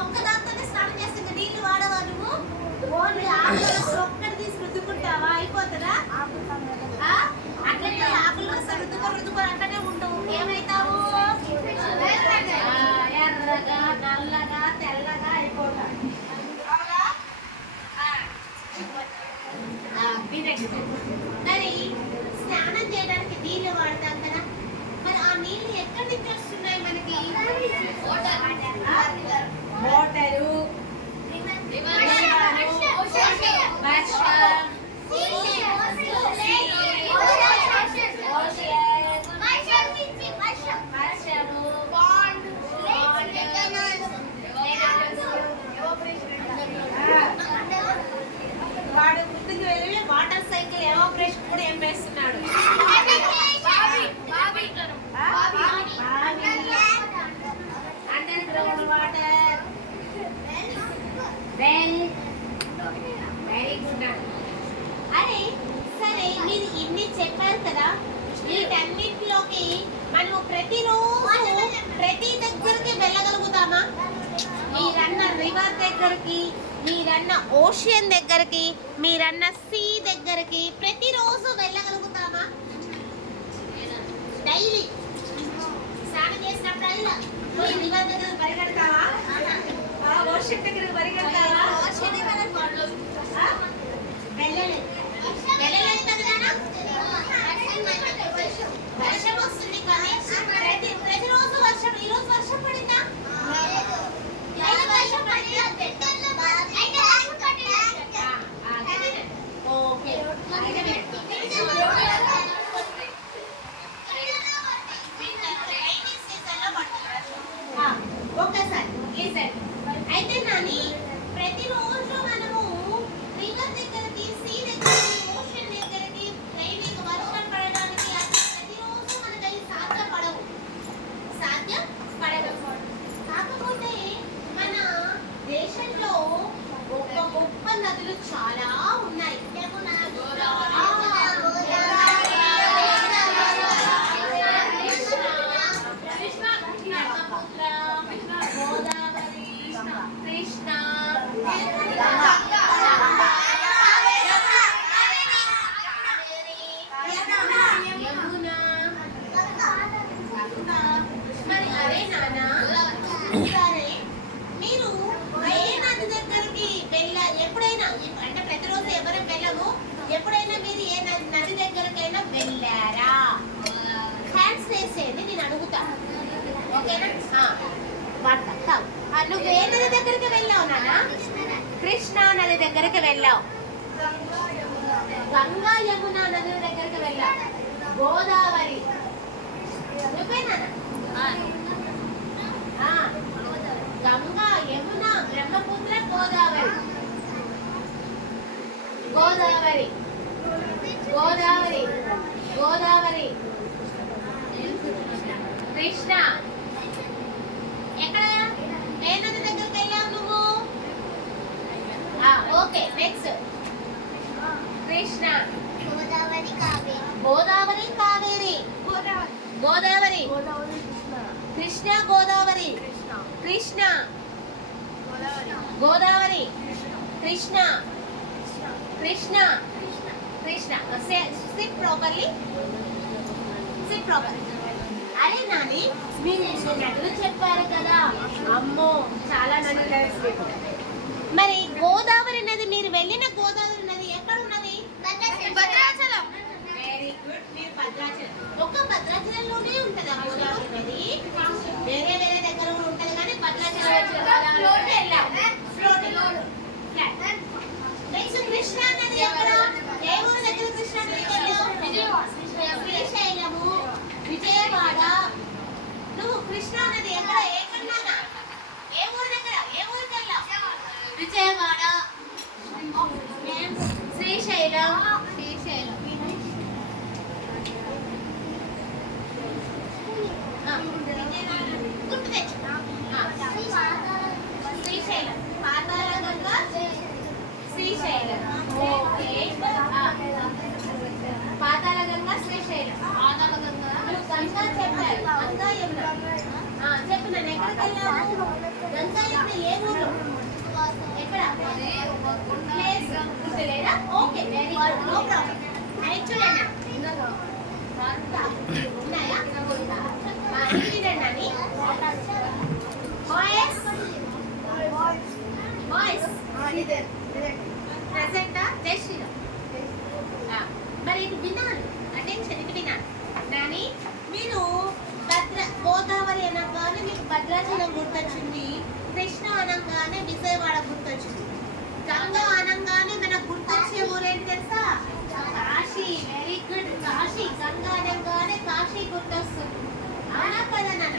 ఒక్క దాంతోనే స్నానం చేస్తే నీళ్ళు వాడవా నువ్వు? ఓన్లీ ఆకులు ఒక్కటి తీసి రుద్దుకుంటావా? అయిపోతుందా? అట్లనే ఆకులు రుద్దుకో అట్లనే ఉండవు. ఏమైతావు? ఎర్రగా నల్లగా తెల్లగా అయిపోతావు. మరి స్నానం చేయడానికి నీళ్ళు వాడతాం కదా, మరి ఆ నీళ్ళు ఎక్కడి నుంచి వస్తున్నాయి మనకి? మోటారు, వాడు ముందుకు వెళ్ళి వాటర్ సైకిల్ ఎవాపరేషన్ కూడా ఏం వేస్తున్నాడు? Under ground water. Very good. అరే సరే, మీరు ఇన్ని చెప్పారు కదా, వీటన్నిటిలోకి మనము ప్రతిరోజు ప్రతి దగ్గరికి వెళ్ళగలుగుతామా? మీరన్న రివర్ దగ్గరికి, మీరన్న ఓషియన్ దగ్గరికి, మీరన్న సీ దగ్గరికి ప్రతిరోజు వెళ్ళగలుగుతామా? డైలీ స్నానం చేసినప్పుడల్లా పోయి రివర్ దగ్గర పరిగెడతావా? ఓషియన్ దగ్గర పరిగెడతావా? వెళ్ళలేదు కదా. వర్షం వస్తుంది కానీ ప్రతిరోజు వర్షం. ఈరోజు వర్షం పడిందా? ఒక్కసారి అయితే నాని, ప్రతిరోజు మనము రివర్ దగ్గరికి, సీ దగ్గరికి, ఓషన్ దగ్గరికి రైనింగ్ వర్షం పడడానికి ప్రతిరోజు మనకి సాధ్యపడవు. కాకపోతే మన దేశంలో గొప్ప గొప్ప నదులు చాలా ఉన్నాయి. గోదావరి, కృష్ణ, యమునా. మరి అరే నానా, సరే మీరు ఏ నది దగ్గరికి ఎప్పుడైనా, అంటే ప్రతిరోజు ఎవరు వెళ్ళము, ఎప్పుడైనా మీరు ఏ నది దగ్గరకైనా వెళ్ళారా? హ్యాండ్స్ వేసేది నేను అడుగుతా, ఓకేనా? నువ్వు ఏ నది దగ్గరికి వెళ్ళావు నానా? కృష్ణా నది దగ్గరికి వెళ్ళావు, గంగా యమున నది దగ్గరికి వెళ్ళావు, గోదావరి. నువ్వేనా? గంగా, యమున, బ్రహ్మపుత్ర, గోదావరి. గోదావరి గోదావరి గోదావరి కృష్ణ. ఎక్కడ ఏ నది దగ్గరికి వెళ్ళావు నువ్వు? Okay, next. Krishna, Godavari, Kaveri. Godavari, Krishna, Godavari, Krishna, Godavari, Krishna, Krishna, Krishna. SIT properly. అరే నాని, మీరు నదులు చెప్పారు కదా, అమ్మో చాలా నదులు. మరి గోదావరి నది, మీరు వెళ్ళిన గోదావరి నది ఎక్కడ ఉన్నది? భద్రాచలం. వెరీ గుడ్, మీరు భద్రాచలం. ఒక్క భద్రాచలంలోనే ఉంటుందా గోదావరి నది? వేరే వేరే దగ్గర ఉంటది కానీ భద్రాచలం నెక్స్ట్. కృష్ణా నది ఎక్కడ? ఏ ఊరు దగ్గర కృష్ణా నది వెళ్ళావు? శ్రీశైలము, విజయవాడ. నువ్వు కృష్ణా నది ఎక్కడ? ఏకన్నానా? ఏ ఊరు దగ్గర? ఏ ఊరికి వెళ్ళావు? విజయవాడ, శ్రీశైలం. గుర్తు తెచ్చు. శ్రీశైలం, పాతాళగంగా, శ్రీశైలం. ఓకే, పాతాళగంగా, శ్రీశైలం. గంగా చెప్పారు, గంగా యమున. చెప్పు నన్ను ఎక్కడికి వెళ్ళావు? గంగా యమున ఏ ప్రెసెంటా జై శ్రీరామ్. మరి ఇది వినాలి, అటెన్షన్, ఇది వినాలి. కానీ మీరు గోదావరి అనగానే మీకు భద్రాచలం గుర్తొచ్చింది, కృష్ణ అనగానే విజయవాడ గుర్తొచ్చింది, గంగా అనగానే మనకు గుర్తొచ్చే ఊరేంటి తెలుసా? కాశీ. Very good, Kashi. గంగా అనగానే కాశీ గుర్తొస్తుంది, అవునా కదా నాన్న?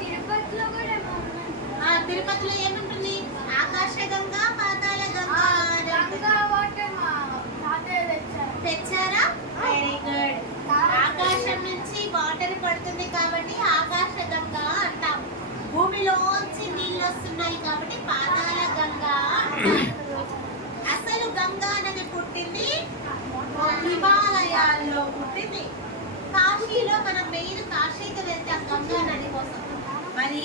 తిరుపతిలో కూడా తిరుపతిలో ఏముంటుంది? ఆకాశ గంగా, పాతాళ గంగా. తెచ్చారా? Very good. ఆకాశం నుంచి వాటర్ పడుతుంది కాబట్టి ఆకాశ గంగా అంటాం. భూమిలోంచి నీళ్ళు వస్తున్నాయి కాబట్టి పాతాళ గంగా అంటాం. అసలు గంగా నది పుట్టింది హిమాలయాల్లో పుట్టింది. కాశీలో మనం మెయిన్ కాశీకి వెళ్తాం గంగా నది కోసం. మరి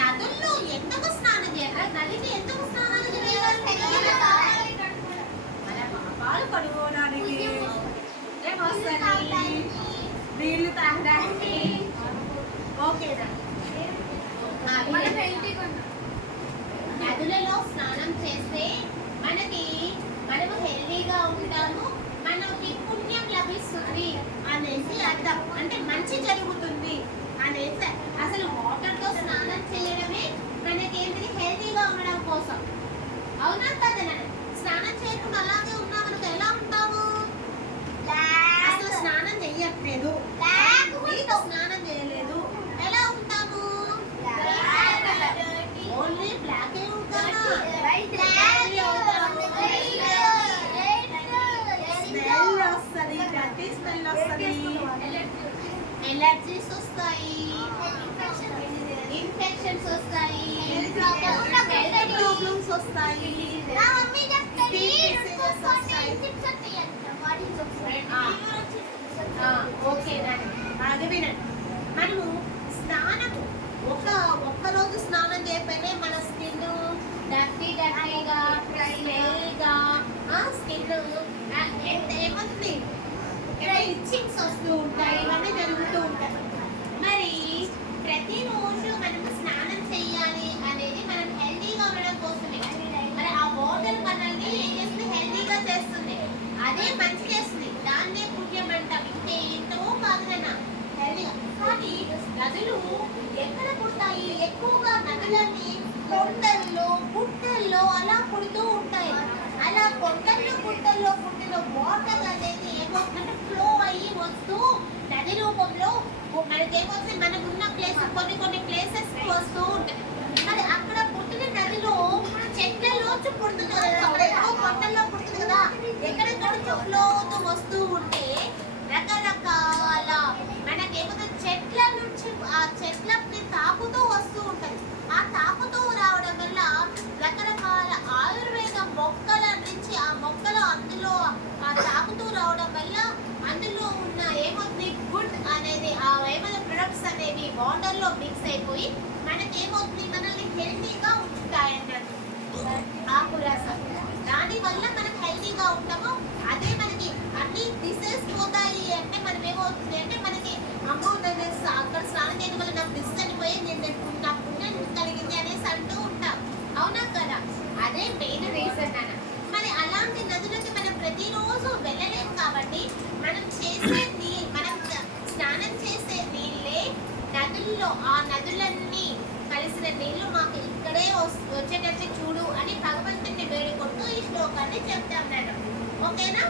నదుల్లో ఎందుకు స్నానం చేయాలి? నదికి ఎందుకు స్నానాలు చేయాలి? మన పాపాలు కడుక్కోవడానికి, నీళ్లు తాగడానికి. ఓకేనా? నదులలో స్నానం చేస్తే మనము హెల్దీగా ఉంటాము, మనకి పుణ్యం లభిస్తుంది అనేసి అర్థం. అంటే మంచి జరుగుతుంది అనేసి. అసలు వాటర్ తో స్నానం చేయడమే మనకేంటిది? హెల్దీగా ఉండడం కోసం, అవునా కదా? స్నానం చేయకుండా అలాగే ఉన్నామనుకో ఎలా ఉంటాము? అసలు స్నానం చెయ్యట్లేదు, స్నానం చేయలేదు, ఎలా ఉంటాము? ఓన్లీ బ్లాక్ ఉంటామా? స్మెల్ వస్తుంది, డర్టీ స్మెల్ వస్తుంది, ఎలర్జీస్ వస్తాయి, ఇన్ఫెక్షన్స్ వస్తాయి, హెల్త్ ప్రాబ్లమ్స్ వస్తాయి, ఓకేనండి. వినండి, మనము స్నానము ఒక్కరోజు స్నానం చేయకపోయినా మన స్కిన్ డర్టీగా, స్మెల్గా, స్కిన్ ఏమవుతుంది? ఇచ్చింగ్స్ వస్తూ ఉంటాయి, ఇవన్నీ జరుగుతూ ఉంటాయి. మరి ప్రతిరోజు మనము స్నానం చేయాలి అనేది మనం హెల్తీగా ఉండడం కోసమే. మరి ఆ వాటర్ మనల్ని ఏం చేస్తుంది? హెల్తీగా చేస్తుంది, అదే మంచి చేస్తుంది, దాన్నే పుణ్యం అంటాం. ఇంకేంటో కాదన్నా హెల్తీగా. కానీ నదులు ఎక్కడ పుడతాయి? ఎక్కువగా నదులన్నీ కొండల్లో, గుట్టల్లో అలా పుడుతూ ఉంటాయి. అలా కొండల్లో, గుట్టల్లో పుట్టిన వాటర్ అనేది ఏమవుతుందంటే ఫ్లో అయ్యి వస్తూ నది రూపంలో మనకేమవుతుంది? మనకున్న ప్లేసెస్ కొన్ని ప్లేసెస్ వస్తూ ఉంటాయి. మరి అక్కడ పుట్టిన నదిలో చెట్లలోంచి పుడుతుంది కదా, కొండల్లో పుడుతుంది కదా, ఎక్కడెక్కడ ఫ్లో అవుతూ వస్తూ ఉంటే రకరకాల మనకేమవుతుంది? చెట్ల నుంచి ఆ చెట్లని తాకుతూ వస్తూ ఉంటుంది. ఆ తాకుతూ రావడం వల్ల రకరకాల ఆయుర్వేద మొక్కల నుంచి ఆ మొక్కలు అందులో ఆ తాకుతూ రావడం వల్ల అందులో ఉన్న ఏమవుతుంది? గుడ్ అనేది ఆ ఏమైనా ప్రొడక్ట్స్ అనేవి వాటర్ లో మిక్స్ అయిపోయి మనకేమవుతుంది? మనల్ని హెల్తీగా ఉంటాయి అన్నట్టు. ఆకురసం దాని వల్ల మనం హెల్తీగా ఉంటాము. అదే మనకి అన్ని డిసీజ్ పోతాయి అంటే మనం ఏమవుతుంది అంటే మనకి అమ్మో అక్కడ స్నానం చేయడం వల్ల నాకు డిసీజ్ చనిపోయి నా పుణ్యం కలిగింది అనేసి అంటూ ఉంటాం, అవునా కదా? అదే మెయిన్ రీజన్ అన్న. మరి అలాంటి నదులకి మనం ప్రతిరోజు వెళ్ళలేం కాబట్టి మనం స్నానం చేసే నీళ్ళే నదుల్లో, ఆ నదులన్నీ కలిసిన నీళ్లు మాకు ఇక్కడే వచ్చేటట్టు చూడు అని భగవంతుని వేడుకుంటూ ఈ శ్లోకాన్ని చెప్తాం మేడం. ఓకేనా?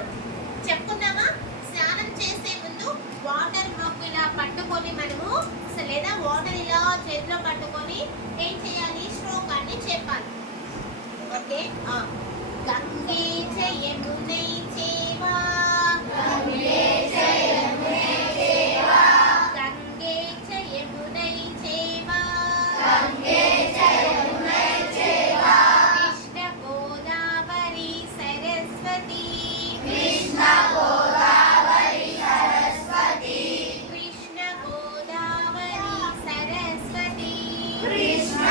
చెప్పుకుందామా? స్నానం చేసే ముందు వాటర్ మాకు ఇలా పట్టుకొని మనము లేదా వాటర్ ఇలా చేతిలో పట్టుకొని ఏం చేయాలి? శ్లోకాన్ని చెప్పాలి. ఓకే? గంగే చ యమునై చేవా, గంగే చ యమునై చేవా, గంగే చ యమునై చేవా, గంగే చ యమునై చేవా, కృష్ణ గోదావరి సరస్వతి, కృష్ణ గోదావరి సరస్వతి, కృష్ణ గోదావరి సరస్వతి, కృష్ణ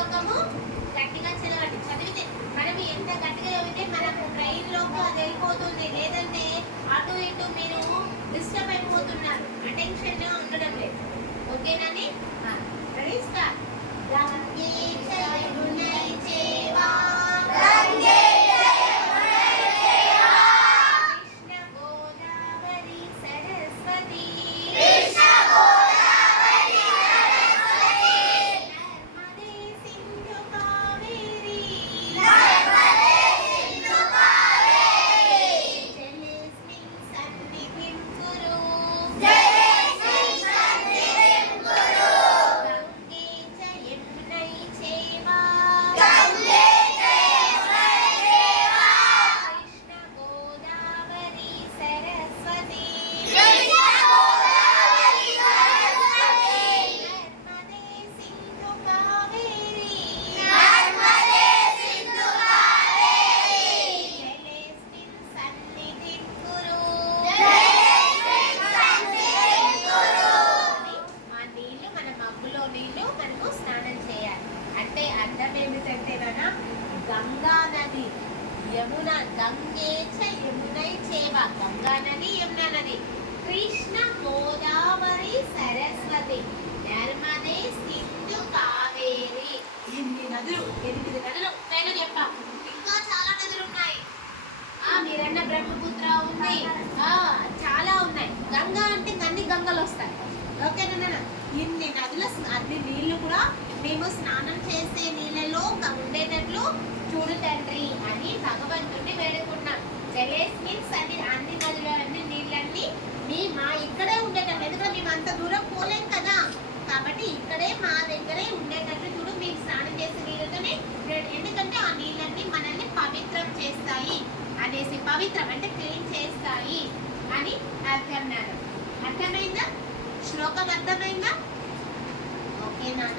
శ్లోకము గట్టిగా చదవండి. చదివితే మనం ఎంత గట్టిగా చదివితే మనకు బ్రెయిన్ లోకి అది వెళ్ళిపోతుంది. లేదంటే అటు ఇటు మీరు డిస్టర్బ్ అయిపోతున్నారు, అటెన్షన్ ఉండడం లేదు. ఓకేనండి? Ready start. గంగే జయమునై చేవా కృష్ణ గోదావరి సరస్వతి నర్మదే సింధు కావేరి జలేస్మిన్ సన్నిధిం కురు గంగే జయమునై చేవా కృష్ణ గోదావరి సరస్వతి నర్మదే సింధు కావేరి జలేస్మిన్ సన్నిధిం కురు. ఆ నీళ్లు మన మగ్గులో నీళ్లు మనము స్నానం చేయాలి. అంటే అర్థం ఏమిటంటేనా, గంగా నది యమున గంగే చ యమునై చేవ గంగా నది యమునా నది కృష్ణ గోదావరి సరస్వతి నర్మదే సింధు కావేరి. ఇన్ని నదులు, 8 నదులు పేర్లు చెప్పా. ఇంకా చాలా నదులు ఉన్నాయి. మీరన్న బ్రహ్మపుత్ర ఉంది, చాలా ఉన్నాయి. గంగా అంటే అన్ని గంగలు వస్తాయి. ఓకేనా? ఇన్ని నదుల అన్ని నీళ్లు కూడా మేము స్నానం చేసే నీళ్ళలో ఉండేటట్లు చూడు తండ్రి అని భగవంతుడిని వేడుకున్నాం. జలేస్మిన్స్ అన్ని నదులు అన్ని నీళ్ళన్నీ మా ఇక్కడే ఉండేటట్లు. ఎందుకంటే మేము అంత దూరం పోలేం కదా, కాబట్టి ఇక్కడే మా దగ్గరే ఉండేటట్లు చూడు. మేము స్నానం చేసే నీళ్ళతోనే, ఎందుకంటే ఆ నీళ్ళన్నీ మనల్ని పవిత్రం చేస్తాయి అనేసి, పవిత్రం అంటే క్లీన్ చేస్తాయి అని అర్థమైందా? శ్లోకం అర్థమైందా? ఓకే నాన్న.